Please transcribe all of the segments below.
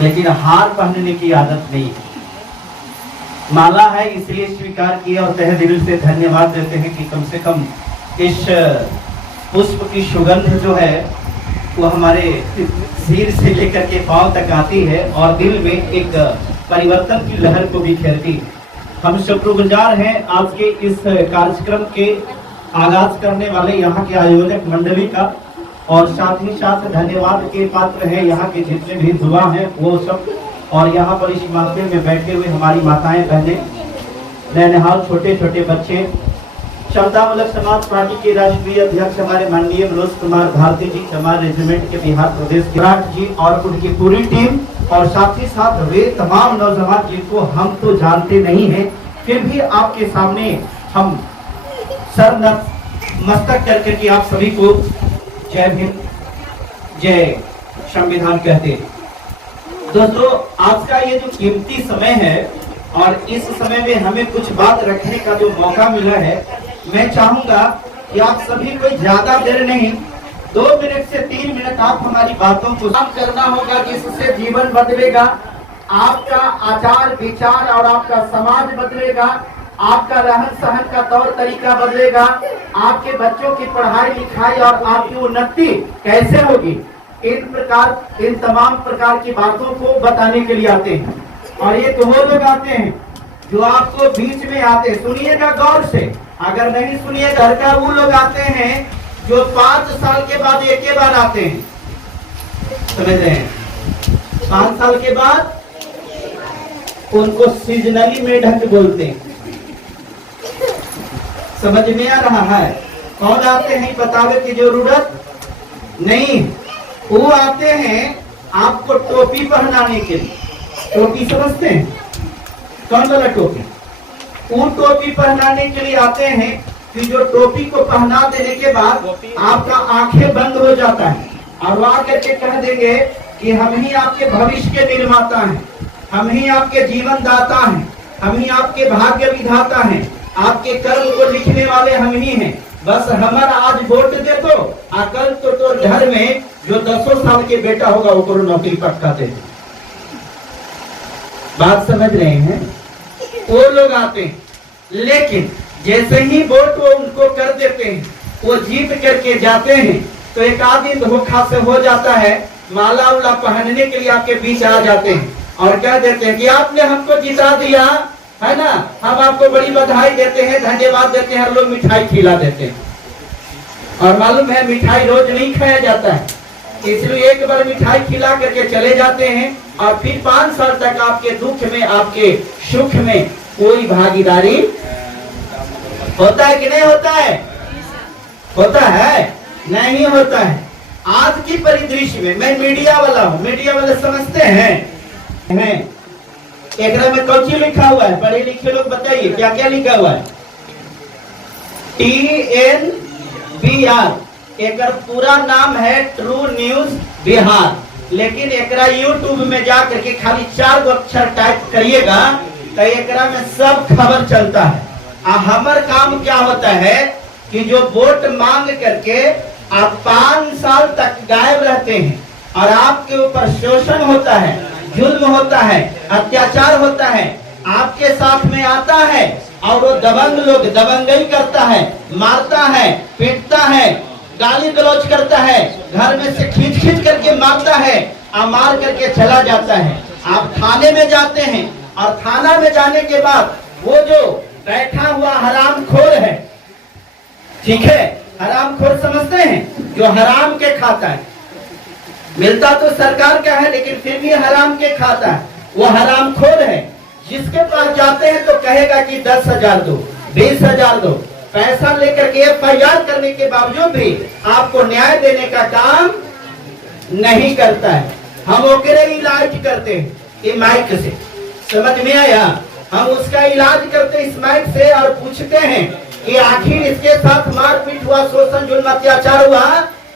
लेकिन हार पहनने की आदत नहीं है। माला है इसलिए स्वीकार किया और तहे दिल से धन्यवाद देते हैं कि कम से कम इस पुष्प की सुगंध जो है वो हमारे सिर से लेकर के पांव तक आती है और दिल में एक परिवर्तन की लहर को भी खेलती है। हम शुक्रगुजार हैं आज के इस कार्यक्रम के आगाज करने वाले यहाँ के आयोजक मंडली का, और साथ ही साथ धन्यवाद के पात्र हैं यहाँ के जितने भी दुआ हैं वो सब, और यहाँ पर इस महफिल में बैठे हुए हमारी माताएं बहनें, नैनहाल छोटे छोटे बच्चे, समतामूलक समाज पार्टी के राष्ट्रीय अध्यक्ष हमारे माननीय मनोज कुमार भारती जी, हमारे रेजिमेंट के बिहार प्रदेश के विराट जी और उनकी पूरी टीम, और साथ ही साथ वे तमाम नौजवान जिनको हम तो जानते नहीं हैं फिर भी आपके सामने हम सर मस्तक करके कि आप सभी को जय भीम जय संविधान कहते हैं। दोस्तों, आज का ये जो कीमती समय है और इस समय में हमें कुछ बात रखने का जो मौका मिला है, मैं चाहूंगा कि आप सभी को ज्यादा देर नहीं, 2 मिनट से 3 मिनट आप हमारी बातों को काम करना होगा, जिससे जीवन बदलेगा, आपका आचार विचार और आपका समाज बदलेगा, आपका रहन सहन का तौर तरीका बदलेगा, आपके बच्चों की पढ़ाई लिखाई और आपकी उन्नति कैसे होगी, इन तमाम प्रकार की बातों को बताने के लिए आते हैं। और ये तो वो लोग आते हैं जो आपको बीच में आते, सुनिएगा गौर से, अगर नहीं सुनिए घर का, वो लोग आते हैं जो 5 साल के बाद एक ही बार आते हैं, समझ रहे हैं? 5 साल के बाद उनको सीजनली मेढक बोलते हैं। समझ में आ रहा है? कौन आते हैं बतावे की जरूरत नहीं, वो आते हैं आपको टोपी पहनाने के लिए। टोपी समझते हैं? कौन वाला टोपी? वो टोपी पहनाने के लिए आते हैं कि जो टोपी को पहना देने के बाद आपका आंखें बंद हो जाता है और वो आकर के कह देंगे कि हम ही आपके भविष्य के निर्माता हैं, हम ही आपके जीवन दाता हैं, हम ही आपके भाग्य विधाता हैं, आपके कर्म को लिखने वाले हम ही हैं, बस हमारा आज वोट दे दो, कल तो घर में जो 10 साल के बेटा होगा वो नौकरी पक्का दे दो। बात समझ रहे हैं? वो लोग आते हैं, लेकिन जैसे ही वोट वो उनको कर देते हैं, वो जीत करके जाते हैं, तो एक आदमी धोखा से हो जाता है, माला उला पहनने के लिए आपके बीच आ जाते हैं और कह देते हैं कि आपने हमको जिता दिया है ना, हम आपको बड़ी बधाई देते हैं, धन्यवाद देते हैं, हर लोग मिठाई खिला देते हैं। और मालूम है मिठाई रोज नहीं खाया जाता है, इसलिए एक बार मिठाई खिला करके चले जाते हैं और फिर 5 साल तक आपके दुख में आपके सुख में कोई भागीदारी होता है कि नहीं होता है? होता है? नहीं होता है। आज की परिदृश्य में मैं मीडिया वाला हूँ, मीडिया वाले समझते हैं एकरा में कौन लिखा हुआ है? पढ़े लिखे लोग बताइए क्या क्या लिखा हुआ है? TNBR, एक पूरा नाम है ट्रू न्यूज बिहार, लेकिन एकरा यूट्यूब में जा करके खाली 4 अक्षर टाइप करिएगा तो एकरा में सब खबर चलता है। हमार काम क्या होता है कि जो वोट मांग करके आप 5 साल तक गायब रहते हैं और आपके ऊपर शोषण होता है, जुल्म होता है, अत्याचार होता है, आपके साथ में आता है और वो दबंग लोग दबंगई करता है, मारता है, पीटता है, गाली गलौज करता है, घर में से खींच करके मारता है और मार करके चला जाता है। आप थाने में जाते हैं और थाना में जाने के बाद वो जो बैठा हुआ हरामखोर है, ठीक है, हरामखोर समझते हैं, जो हराम के खाता है, मिलता तो सरकार का है लेकिन फिर भी हराम के खाता है, वो हरामखोर है। जिसके पास जाते हैं तो कहेगा कि 10,000 दो, 20,000 दो, पैसा लेकर के FIR करने के बावजूद भी आपको न्याय देने का काम नहीं करता है। हम ओकरे इलाज करते हैं माइक से, समझ में आया? हम उसका इलाज करते इस माइक से और पूछते हैं कि आखिर इसके साथ मारपीट हुआ, शोषण जुल्म अत्याचार हुआ,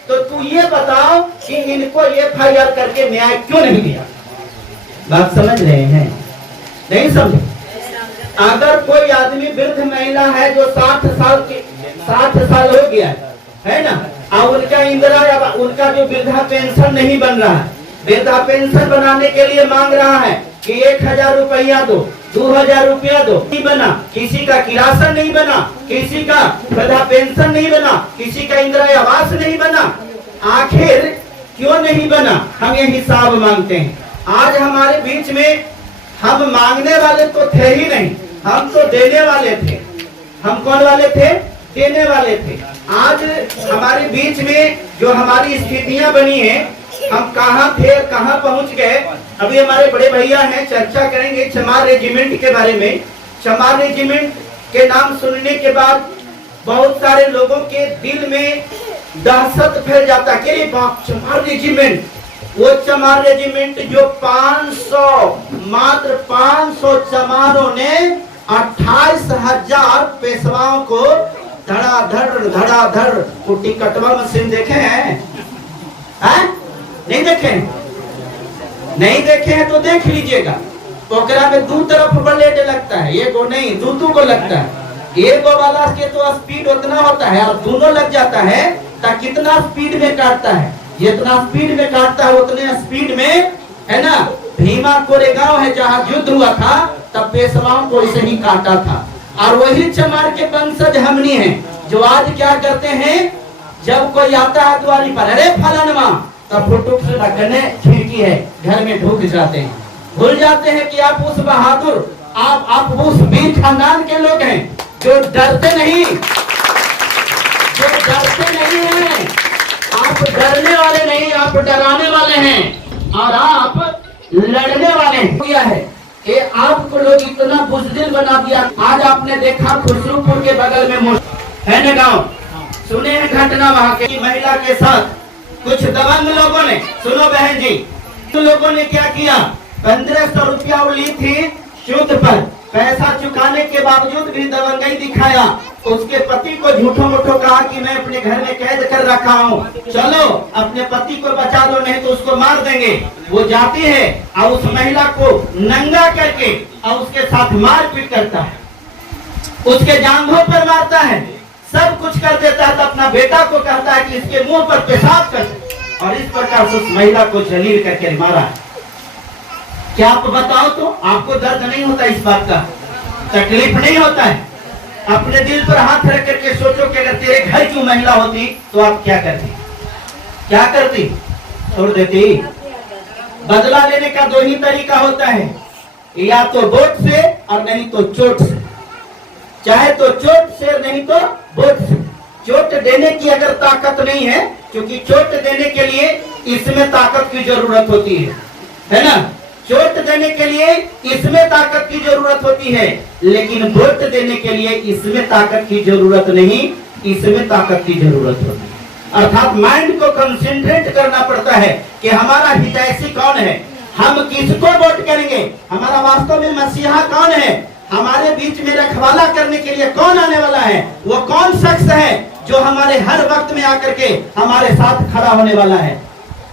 तो तू ये बताओ कि इनको FIR करके न्याय क्यों नहीं दिया? बात समझ रहे हैं? नहीं समझे? अगर कोई आदमी वृद्ध महिला है जो 60 साल हो गया है ना, और उनका इंदिरा, उनका जो वृद्धा पेंशन नहीं बन रहा है, वृद्धा पेंशन बनाने के लिए मांग रहा है कि 1000 रुपया दो, 2000 रुपया दो, नहीं बना। किसी का किरासन नहीं बना, किसी का वृद्धा पेंशन नहीं बना, किसी का इंदिरा आवास नहीं बना। आखिर क्यों नहीं बना? हम ये हिसाब मांगते हैं। आज हमारे बीच में हम मांगने वाले तो थे ही नहीं, हम तो देने वाले थे। हम कौन वाले थे? देने वाले थे। आज हमारे बीच में जो हमारी स्थितियां बनी है, हम कहाँ थे, कहाँ पहुंच गए। अभी हमारे बड़े भैया हैं, चर्चा करेंगे चमार रेजिमेंट के बारे में। चमार रेजिमेंट के नाम सुनने के बाद बहुत सारे लोगों के दिल में दहशत फैल जाता है कि बाप, चमार रेजिमेंट, वो चमार रेजिमेंट जो 500, मात्र 500 चमारों ने 28,000 पेशवाओं को धड़ाधड़ कुटी कटवा मशीन देखे हैं? नहीं देखे? नहीं देखे हैं तो देख लीजिएगा। पोखरा में दो तरफ ब्लेड लगता है, एक को नहीं, दो को लगता है। एक वाला के तो स्पीड उतना होता है, और दोनों लग जाता है तो कितना स्पीड में काटता है? जितना स्पीड में काटता है उतने स्पीड में, है ना। भीमा कोरेगांव है जहाँ युद्ध हुआ था, तब पेशवाओं को इसे ही काटा था। और वही चमार के वंशज हमनी हैं, जो आज क्या करते हैं, जब कोई आता है द्वारी पर, अरे फलाना, तब फुटुक से लगने खिड़की है, घर में ढुक जाते हैं। भूल जाते हैं कि आप उस बहादुर, आप उस वीर खानदान के लोग हैं जो डरते नहीं, जो डरते नहीं हैं। आप डरने वाले नहीं, आप डराने वाले हैं, और आप लड़ने वाले हैं। क्या है ये आपको लोग इतना बुज़दिल बना दिया। आज आपने देखा खुसरूपुर के बगल में है ना गाँव, सुने हैं घटना वहाँ के महिला के साथ कुछ दबंग लोगों ने, सुनो बहन जी, तो लोगों ने क्या किया, 1500 रुपया ली थी शुद्ध पर, पैसा चुकाने के बावजूद भी दबंगई दिखाया। उसके पति को झूठो मूठो कहा कि मैं अपने घर में कैद कर रखा हूँ, चलो अपने पति को बचा दो, नहीं तो उसको मार देंगे। वो जाती है और उस महिला को नंगा करके और उसके साथ मारपीट करता है, उसके जांघों पर मारता है, सब कुछ कर देता है। तो अपना बेटा को कहता है कि इसके मुंह पर पेशाब कर, और इस प्रकार से उस महिला को जलील करके मारा है। क्या आप बताओ तो, आपको दर्द नहीं होता इस बात का? तकलीफ नहीं होता है? अपने दिल पर हाथ रख करके सोचो कि अगर तेरे घर की महिला होती तो आप क्या करती? क्या करती? छोड़ देती? बदला लेने का दो ही तरीका होता है, या तो वोट से और नहीं तो चोट से। चाहे तो चोट से, नहीं तो वोट से। चोट देने की अगर ताकत नहीं है, क्योंकि चोट देने के लिए इसमें ताकत की जरूरत होती है ना। चोट देने के लिए इसमें ताकत की जरूरत होती है, लेकिन वोट देने के लिए इसमें ताकत की जरूरत नहीं, इसमें ताकत की जरूरत होती है। अर्थात माइंड को कंसंट्रेट करना पड़ता है कि हमारा हितैषी कौन है, हम किसको वोट करेंगे, हमारा वास्तव में मसीहा कौन है, हमारे बीच में रखवाला करने के लिए कौन आने वाला है, वो कौन शख्स है जो हमारे हर वक्त में आकर के हमारे साथ खड़ा होने वाला है।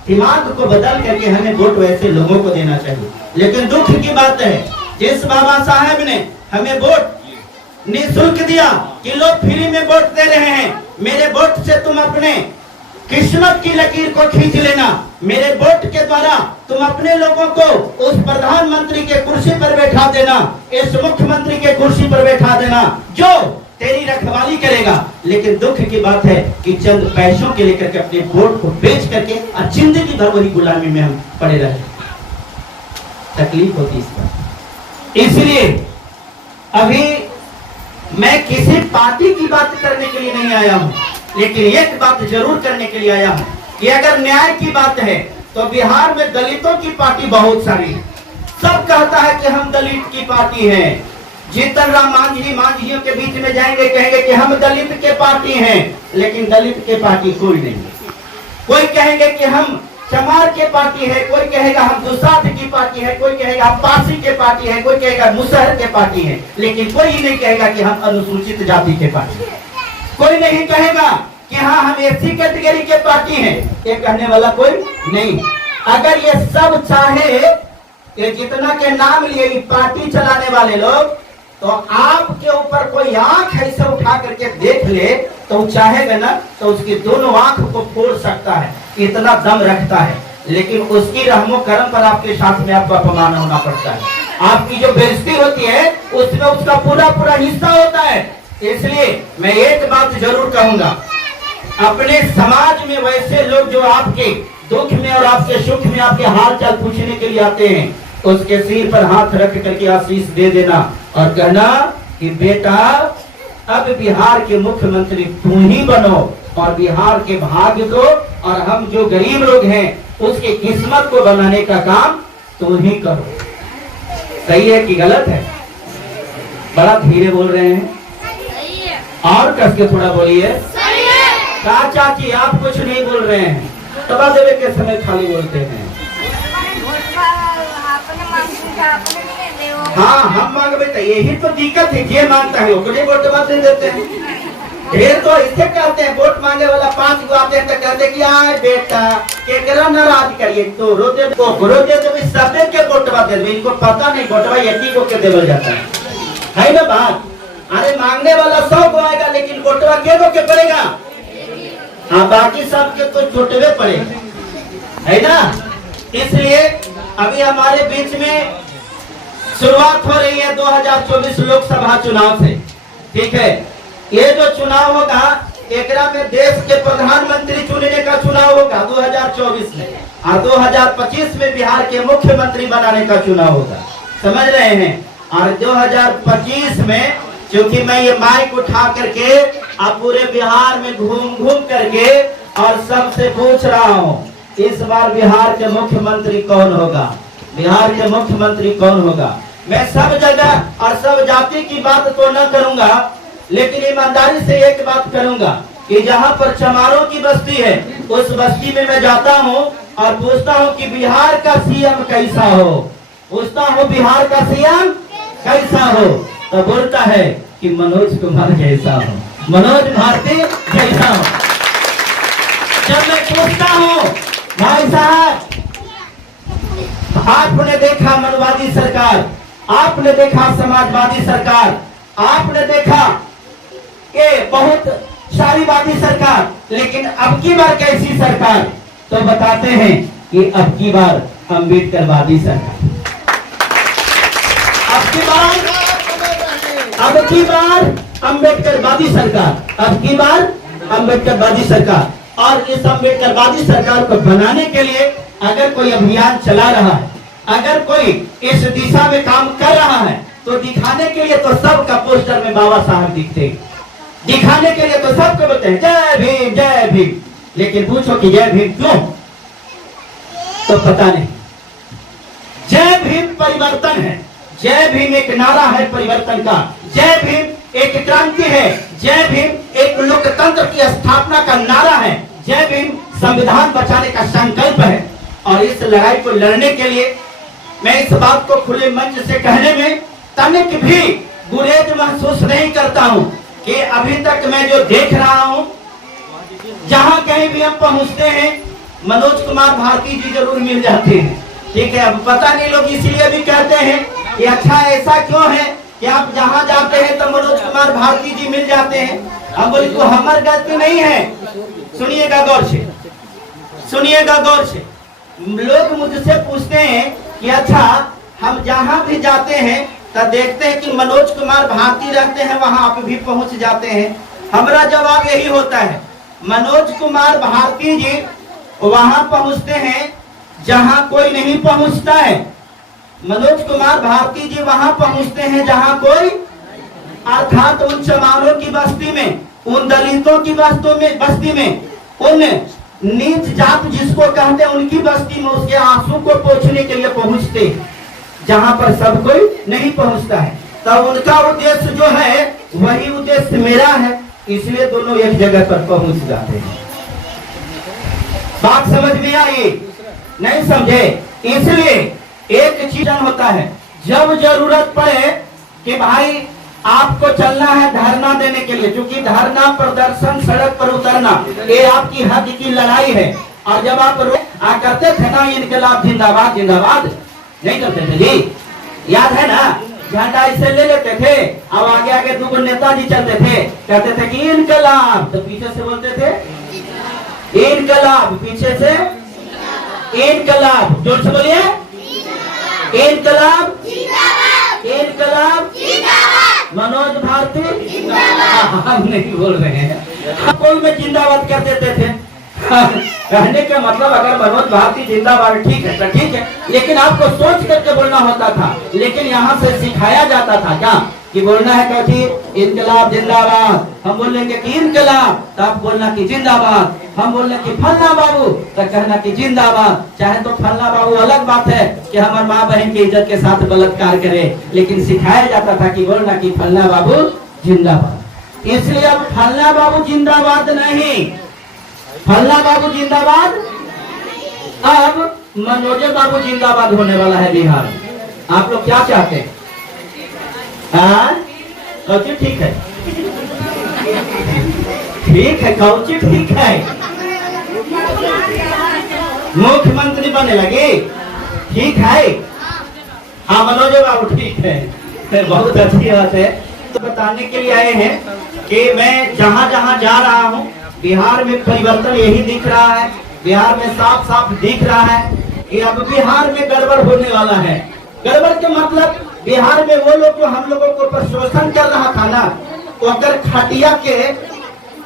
दिमाग को बदल करके हमें वोट वैसे लोगों को देना चाहिए। लेकिन दुख की बात है, जिस बाबा साहब ने हमें वोट निःशुल्क दिया कि लोग फ्री में वोट दे रहे हैं, मेरे वोट से तुम अपने किस्मत की लकीर को खींच लेना, मेरे वोट के द्वारा तुम अपने लोगों को उस प्रधानमंत्री के कुर्सी पर बैठा देना, इस मुख्यमंत्री के कुर्सी पर बैठा देना जो तेरी रखवाली करेगा। लेकिन दुख की बात है कि चंद पैसों के लेकर के अपने वोट को बेच करके और जिंदगी भर वही गुलामी में हम पड़े रहे। तकलीफ होती इस पर। इसलिए अभी मैं किसी पार्टी की बात करने के लिए नहीं आया हूँ, लेकिन एक बात जरूर करने के लिए आया हूँ कि अगर न्याय की बात है तो बिहार में दलितों की पार्टी बहुत सारी है। सब कहता है कि हम दलित की पार्टी है। जीतन राम मांझियों के बीच में जाएंगे, कहेंगे कि हम दलित के पार्टी हैं, लेकिन दलित के पार्टी कोई नहीं। कोई कहेंगे कि हम चमार के पार्टी है, कोई कहेगा हम दुसाध की पार्टी है, कोई कहेगा हम पासी के पार्टी है, कोई कहेगा मुसहर के पार्टी है, लेकिन कोई नहीं कहेगा कि हम अनुसूचित जाति के पार्टी है। कोई नहीं कहेगा कि हाँ हम एससी कैटेगरी के पार्टी हैं, ये कहने वाला कोई नहीं। अगर ये सब चाहे, ये जितना के नाम लिए पार्टी चलाने वाले लोग, तो आपके ऊपर कोई आंख ऐसे उठा करके देख ले तो चाहेगा ना तो उसकी दोनों आंख को फोड़ सकता है, इतना दम रखता है। लेकिन उसकी रहमो करम पर आपके साथ में आपको अपमान होना पड़ता है। आपकी जो बेइज्जती होती है उसमें उसका पूरा पूरा हिस्सा होता है। इसलिए मैं एक बात जरूर कहूंगा, अपने समाज में वैसे लोग जो आपके दुख में और आपके सुख में आपके हाल चाल पूछने के लिए आते हैं, उसके सिर पर हाथ रख करके आशीष दे देना और कहना कि बेटा अब बिहार के मुख्यमंत्री तू ही बनो और बिहार के भाग्य को और हम जो गरीब लोग हैं उसके किस्मत को बनाने का काम तू ही करो। सही है कि गलत है? बड़ा धीरे बोल रहे हैं, और कस के थोड़ा बोलिए। कहा चाची आप कुछ नहीं बोल रहे हैं, तबा देवे के समय खाली बोलते हैं। हाँ हम मांगबे तो यही तो दिक्कत है, जे मांगता है ओकरे वोट दे देते हैं। ढेर तो इससे कहते हैं वोट मांगे वाला 5 गो आते हैं तो कहते कि आए बेटा केकरा नाराज करिए तो रोते तो सबे के वोट दे दे। इनको पता नहीं वोटवा एक को के देवल जाता है ना बात। अरे मांगने वाला 100 को आएगा लेकिन वोटवा के को के पड़ेगा। हाँ बाकी सब के तो छुटवे पड़ेगा, है ना। इसलिए अभी हमारे बीच में शुरुआत हो रही है 2024 लोकसभा चुनाव से, ठीक है। ये जो चुनाव होगा एकरा में देश के प्रधानमंत्री चुनने का चुनाव होगा 2024 में, और 2025 में बिहार के मुख्यमंत्री बनाने का चुनाव होगा, समझ रहे हैं। और 2025 में क्योंकि मैं ये माइक उठा करके अब पूरे बिहार में घूम घूम करके और सबसे पूछ रहा हूँ, इस बार बिहार के मुख्यमंत्री कौन होगा, बिहार के मुख्यमंत्री कौन होगा। मैं सब जगह और सब जाति की बात तो न करूंगा, लेकिन ईमानदारी से एक बात करूंगा कि जहाँ पर चमारों की बस्ती है उस बस्ती में मैं जाता हूँ और पूछता हूँ कि बिहार का सीएम कैसा हो, पूछता हूँ बिहार का सीएम कैसा हो, तो बोलता है कि मनोज कुमार जैसा हो, मनोज भारती जैसा हो। जब मैं पूछता हूँ भाई साहब आपने देखा मनवादी सरकार, आपने देखा समाजवादी सरकार, आपने देखा ये बहुत सारीवादी सरकार, लेकिन अब की बार कैसी सरकार, तो बताते हैं कि अब की बार अम्बेडकरवादी सरकार, अब की बार अम्बेडकरवादी सरकार, अब की बार अम्बेडकरवादी सरकार। और इस अम्बेडकरवादी सरकार को बनाने के लिए अगर कोई अभियान चला रहा है, अगर कोई इस दिशा में काम कर रहा है, तो दिखाने के लिए तो सबका पोस्टर में बाबा साहब दिखते, दिखाने के लिए तो सबको बोलते हैं जय भीम जय भीम, लेकिन पूछो कि जय भीम क्यों, तो पता नहीं। जय भीम परिवर्तन है, जय भीम एक नारा है परिवर्तन का, जय भीम एक क्रांति है, जय भीम एक लोकतंत्र की स्थापना का नारा है, जय भीम संविधान बचाने का संकल्प है। और इस लड़ाई को लड़ने के लिए मैं इस बात को खुले मंच से कहने में तनिक भी गुरेज महसूस नहीं करता हूं कि अभी तक मैं जो देख रहा हूं, जहां कहीं भी हम पहुंचते हैं मनोज कुमार भारती जी जरूर मिल जाते हैं, ठीक है। अब पता नहीं लोग इसलिए भी कहते हैं कि अच्छा ऐसा क्यों है कि आप जहां जाते हैं तो मनोज कुमार भारती जी मिल जाते हैं। हम बोले तो हमारी गलती नहीं है, सुनिएगा गौर से, सुनिएगा गौर से। लोग मुझसे पूछते हैं कि अच्छा हम जहां भी जाते हैं तो देखते हैं कि मनोज कुमार भारती रहते हैं, वहां आप भी पहुंच जाते हैं। हमारा जवाब यही होता है, मनोज कुमार भारती जी वहां पहुंचते हैं जहां कोई नहीं पहुंचता है, मनोज कुमार भारती जी वहां पहुंचते हैं जहां कोई, अर्थात उन चमारों की बस्ती में, उन दलितों की बस्ती में, उन नीच जात जिसको कहते हैं उनकी बस्ती में उसके आंसू को पोंछने के लिए पहुंचते, जहां पर सब कोई नहीं पहुंचता है। तब उनका उद्देश्य जो है वही उद्देश्य मेरा है, इसलिए दोनों एक जगह पर पहुंच जाते हैं। बात समझ में आई? नहीं समझे? इसलिए एक चीज होता है, जब जरूरत पड़े कि भाई आपको चलना है धरना देने के लिए, क्योंकि धरना प्रदर्शन सड़क पर उतरना ये आपकी हक की लड़ाई है। और जब आप करते थे ना इनकलाब जिंदाबाद जिंदाबाद, नहीं करते थे जी, याद है ना, झंडा ऐसे ले लेते थे, अब आगे आगे दो नेताजी चलते थे, कहते थे कि इनकलाब, तो पीछे से बोलते थे इनकलाब, पीछे से इनकलाब, जोर से बोलिए, इनकलाब, इनकलाब, मनोज भारती, हम नहीं बोल रहे हैं, कोई में जिंदाबाद कर देते थे। कहने का मतलब अगर मनोज भारती जिंदाबाद ठीक है तो ठीक है, लेकिन आपको सोच करके बोलना होता था। लेकिन यहाँ से सिखाया जाता था क्या कि बोलना है क्या थी, इनकलाब जिंदाबाद। हम बोलेंगे कि इनकलाब, तो आप बोलना कि जिंदाबाद। हम बोलने कि फलना बाबू, तो कहना कि जिंदाबाद। चाहे तो फलना बाबू अलग बात है कि हमारे माँ बहन की इज्जत के साथ बलात्कार करे, लेकिन सिखाया जाता था कि बोलना कि फलना बाबू जिंदाबाद। इसलिए अब फलना बाबू जिंदाबाद नहीं, फलना बाबू जिंदाबाद, अब मनोज बाबू जिंदाबाद होने वाला है बिहार में। आप लोग क्या चाहते हैं? कौची ठीक है, ठीक है, कौची ठीक है, मुख्यमंत्री बने लगे, ठीक है। हाँ मनोज बाबू ठीक है, बहुत अच्छी बात है। तो बताने के लिए आए हैं कि मैं जहाँ जहाँ जा रहा हूँ बिहार में परिवर्तन यही दिख रहा है। बिहार में साफ साफ दिख रहा है कि अब बिहार में गड़बड़ होने वाला है। गड़बड़ के मतलब बिहार में वो लोग जो हम लोगों को शोषण कर रहा था ना, तो अगर खटिया के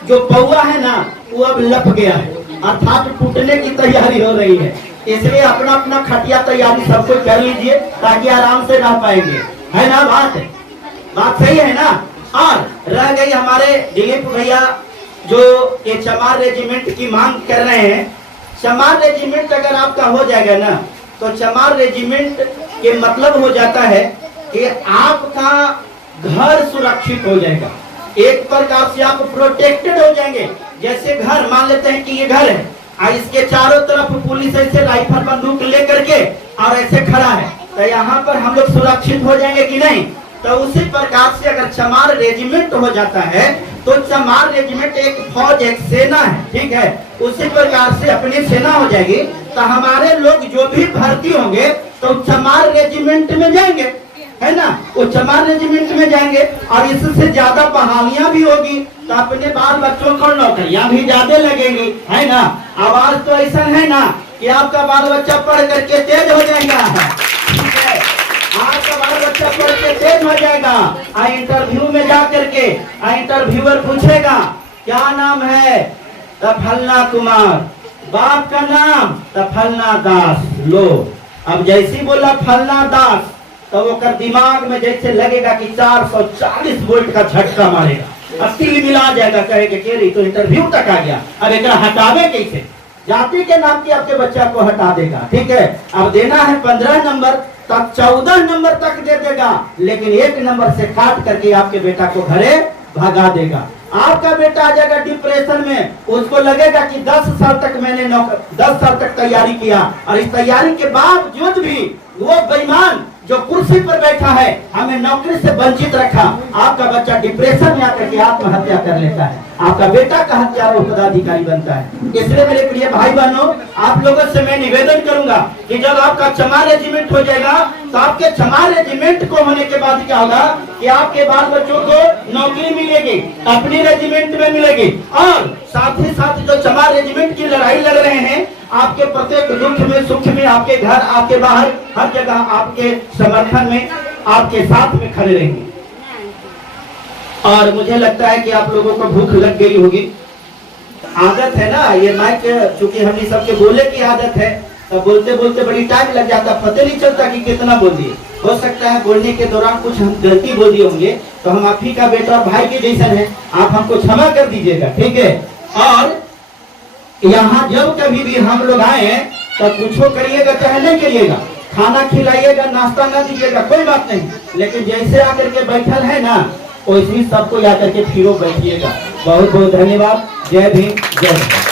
जो पौआ है ना वो अब लप गया है, अर्थात टूटने की तैयारी हो रही है। इसलिए अपना अपना खटिया तैयारी सबको कर लीजिए ताकि आराम से रह पाएंगे, है ना? बात सही है ना? और रह गई हमारे दिलीप भैया जो ये चमार रेजिमेंट की मांग कर रहे हैं। चमार रेजिमेंट अगर आपका हो जाएगा ना, तो चमार रेजिमेंट के मतलब हो जाता है कि आपका घर सुरक्षित हो जाएगा, एक प्रकार से आप प्रोटेक्टेड हो जाएंगे। जैसे घर, मान लेते हैं कि ये घर है और इसके चारों तरफ पुलिस ऐसे राइफल बंदूक लेकर के और ऐसे खड़ा है, तो यहाँ पर हम लोग सुरक्षित हो जाएंगे कि नहीं? तो उसी प्रकार से अगर चमार रेजिमेंट हो जाता है तो चमार रेजिमेंट एक फौज, एक सेना है, ठीक है। उसी प्रकार से अपनी सेना हो जाएगी, तो हमारे लोग जो भी भर्ती होंगे तो चमार रेजिमेंट में जाएंगे, है ना? वो चमार रेजिमेंट में जाएंगे और इससे ज्यादा बहालियां भी होगी, तो अपने बाल बच्चों को नौकरियां भी ज्यादा लगेंगी, है ना? आवाज तो ऐसा है ना कि आपका बाल बच्चा पढ़ करके तेज हो जाएगा, ठीक है? आपका बाल बच्चा पढ़ के तेज हो जाएगा। इंटरव्यू में जा करके इंटरव्यूअर पूछेगा क्या नाम है, तो फलना कुमार, बाप का नाम तो फलना दास। लो, अब जैसी बोला फलना दास, तो वो कर दिमाग में जैसे लगेगा कि 440 वोल्ट का झटका मारेगा, अस्सी मिला जाएगा, कहेगा कि रही तो इंटरव्यू तक आ गया, अब एक हटावे कैसे? जाति के नाम के आपके बच्चा को हटा देगा, ठीक है। अब देना है 15 नंबर तक, 14 नंबर तक दे देगा, लेकिन 1 नंबर से काट करके आपके बेटा को घरे भगा देगा। आपका बेटा आ जाएगा डिप्रेशन में, उसको लगेगा कि 10 साल तक मैंने 10 साल तक तैयारी किया और इस तैयारी के बावजूद भी वो बेईमान जो कुर्सी पर बैठा है हमें नौकरी से वंचित रखा। आपका बच्चा डिप्रेशन में आकर के आत्महत्या कर लेता है, आपका बेटा का हत्यारा पदाधिकारी बनता है। इसलिए मेरे प्रिय भाई बहनों, आप लोगों से मैं निवेदन करूंगा कि जब आपका चमार रेजिमेंट हो जाएगा तो आपके चमार रेजिमेंट को होने के बाद क्या होगा कि आपके बाल बच्चों को नौकरी मिलेगी, अपनी रेजिमेंट में मिलेगी, और साथ ही साथ जो चमार रेजिमेंट की लड़ाई लड़ रहे हैं आपके प्रत्येक दुख में सुख में, आपके घर आपके बाहर हर जगह आपके समर्थन में आपके साथ में खड़े रहेंगे। और मुझे लगता है कि आप लोगों को भूख लग गई होगी। आदत है ना ये माइक, चूंकि हमने सबके बोले की आदत है, तो बोलते बोलते बड़ी टाइम लग जाता, पता नहीं चलता कि कितना बोल दिए। हो सकता है बोलने के दौरान कुछ हम गलती बोल दिए होंगे, तो हम आप ही का बेटा और भाई के जैसन है, आप हमको क्षमा कर दीजिएगा, ठीक है। और यहाँ जब कभी भी हम लोग आए तो कुछो करिएगा चाहे नहीं करिएगा, खाना खिलाइएगा, नाश्ता ना दीजिएगा, कोई बात नहीं, लेकिन जैसे आकर के बैठल है ना वैसे ही सबको आकर के फिरो बैठिएगा। बहुत बहुत धन्यवाद। जय भीम, जय भारत।